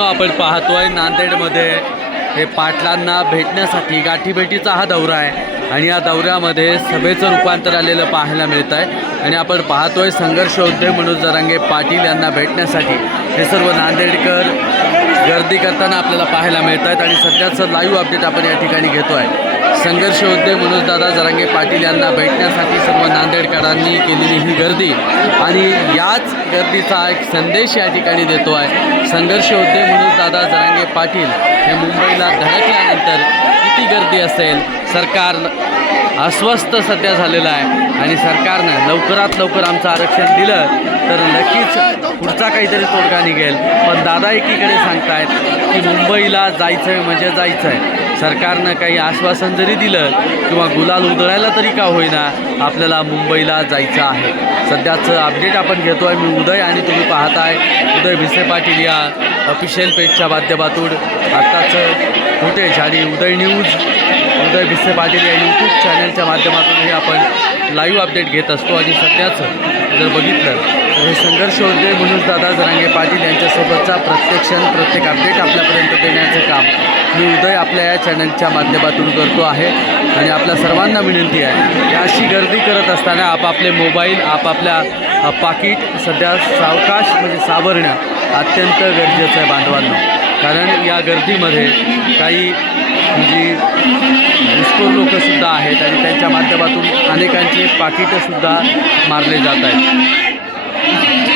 आपण पाहतोय नांदेडमध्ये हे पाटलांना भेटण्यासाठी गाठीभेटीचा हा दौरा आहे. आणि या दौऱ्यामध्ये सभेचं रूपांतर आलेलं पाहायला मिळत आहे आणि आपण पाहतोय संघर्ष उद्योग मनोज जरांगे पाटील यांना भेटण्यासाठी. हे सर्व नांदेडकर गर्दी करताना आपल्याला पाहायला मिळत आहेत आणि सध्याचं लाईव्ह अपडेट आपण या ठिकाणी घेतो आहे संघर्ष होते मनोजदादा जरांगे पाटील यांना भेटण्यासाठी सर्व नांदेडकरांनी केलेली ही गर्दी. आणि याच गर्दीचा एक संदेश या ठिकाणी देतो आहे. संघर्ष होते मनोजदादा जरांगे पाटील हे मुंबईला धडकल्यानंतर किती गर्दी असेल? सरकार अस्वस्थ सध्या झालेलं आहे. आणि सरकारनं लवकरात लवकर आमचं आरक्षण दिलं तर नक्कीच पुढचा काहीतरी तोडगा निघेल. पण दादा एकीकडे सांगतायत की मुंबईला जायचं आहे म्हणजे जायचं आहे सरकारनं काही आश्वासन जरी दिलं किंवा गुलाल उधळायला तरी का होईना आपल्याला मुंबईला जायचं आहे. सध्याचं अपडेट आपण घेतो आहे मी उदय आणि तुम्ही पाहताय. उदय भिसे पाटील या ऑफिशियल पेजच्या माध्यमातून. आत्ताचं फुटेज आणि उदय न्यूज उदय भिसे पाटील या यूट्यूब चॅनलच्या माध्यमातूनही आपण लाईव्ह अपडेट घेत असतो. आणि सध्याचं जर बघितलं हे संघर्ष होते म्हणून दादा जरांगे पाटील यांच्यासोबतचा प्रत्येक क्षण प्रत्येक अपडेट आपल्यापर्यंत देण्याचं काम मी उदय आपल्या या चॅनलच्या माध्यमातून करतो आहे. आणि आपल्या सर्वांना विनंती आहे की अशी गर्दी करत असताना आपापले मोबाईल आपापल्या पाकिट सध्या सावकाश म्हणजे सावरणं अत्यंत गरजेचं आहे बांधवांना. कारण या गर्दीमध्ये काही म्हणजे घुसखोर लोकंसुद्धा आहेत आणि त्यांच्या माध्यमातून अनेकांचे पाकिटंसुद्धा मारले जात आहेत. Thank you.